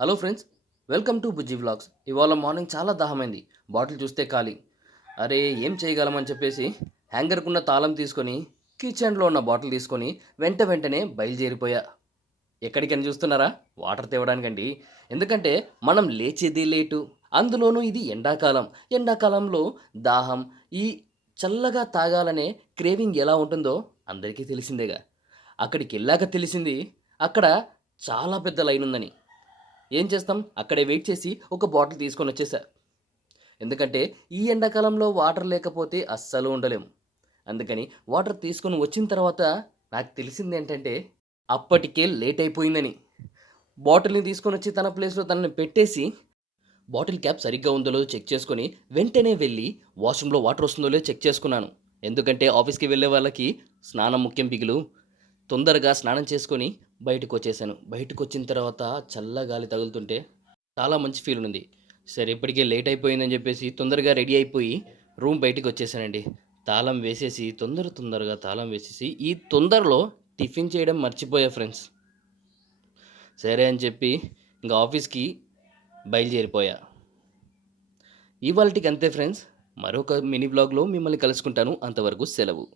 Hello friends, welcome to Bujji vlogs. ఇవాళ morning చాలా దాహమైంది. Bottle చూస్తే ఖాళీ. అరే ఏం చేయగలమని చెప్పేసి హ్యాంగర్కున్న తాళం తీసుకొని కిచెన్లో ఉన్న బాటిల్ తీసుకొని వెంటనే బయలుదేరిపోయా. ఎక్కడికని చూస్తున్నారా? వాటర్ తేవడానికండి. ఎందుకంటే మనం లేచేది లేటు. అందులోనూ ఇది ఎండాకాలం. ఎండాకాలంలో దాహం, ఈ చల్లగా తాగాలనే క్రేవింగ్ ఎలా ఉంటుందో అందరికీ తెలిసిందేగా. అక్కడికెళ్ళాక తెలిసింది అక్కడ చాలా పెద్ద లైన్ ఉందని. ఏం చేస్తాం? అక్కడే వెయిట్ చేసి ఒక బాటిల్ తీసుకొనొచ్చేసా. ఎందుకంటే ఈ ఎండాకాలంలో వాటర్ లేకపోతే అస్సలు ఉండలేం. అందుకని వాటర్ తీసుకొని వచ్చిన తర్వాత నాకు తెలిసిందేంటంటే, అప్పటికే లేట్ అయిపోయిందని. బాటిల్‌ని తీసుకొనొచ్చి తన ప్లేస్‌లో తనని పెట్టేసి, బాటిల్ క్యాప్ సరిగ్గా ఉందో లేదో చెక్ చేసుకొని, వెంటనే వెళ్ళి వాష్‌రూమ్‌లో వాటర్ వస్తుందో లేదో చెక్ చేసుకున్నాను. ఎందుకంటే ఆఫీస్‌కి వెళ్ళే వాళ్ళకి స్నానం ముఖ్యం బిగులు. తొందరగా స్నానం చేసుకొని బయటకొచ్చేసాను. బయటకొచ్చిన తర్వాత చల్ల గాలి తగులుతుంటే చాలా మంచి ఫీల్ ఉంది. సరే ఇప్పటికే లేట్ అయిపోయిందని చెప్పేసి తొందరగా రెడీ అయిపోయి రూమ్ బయటికొచ్చేసానండి. తాళం వేసేసి తొందరగా తాళం వేసేసి ఈ తొందరలో టిఫిన్ చేయడం మర్చిపోయా ఫ్రెండ్స్. సరే అని చెప్పి ఇంక ఆఫీస్‌కి బయలుదేరిపోయా. ఇవాల్టికి అంతే ఫ్రెండ్స్. మరొక మినీ వ్లాగ్‌లో మిమ్మల్ని కలుసుకుంటాను. అంతవరకు సెలవు.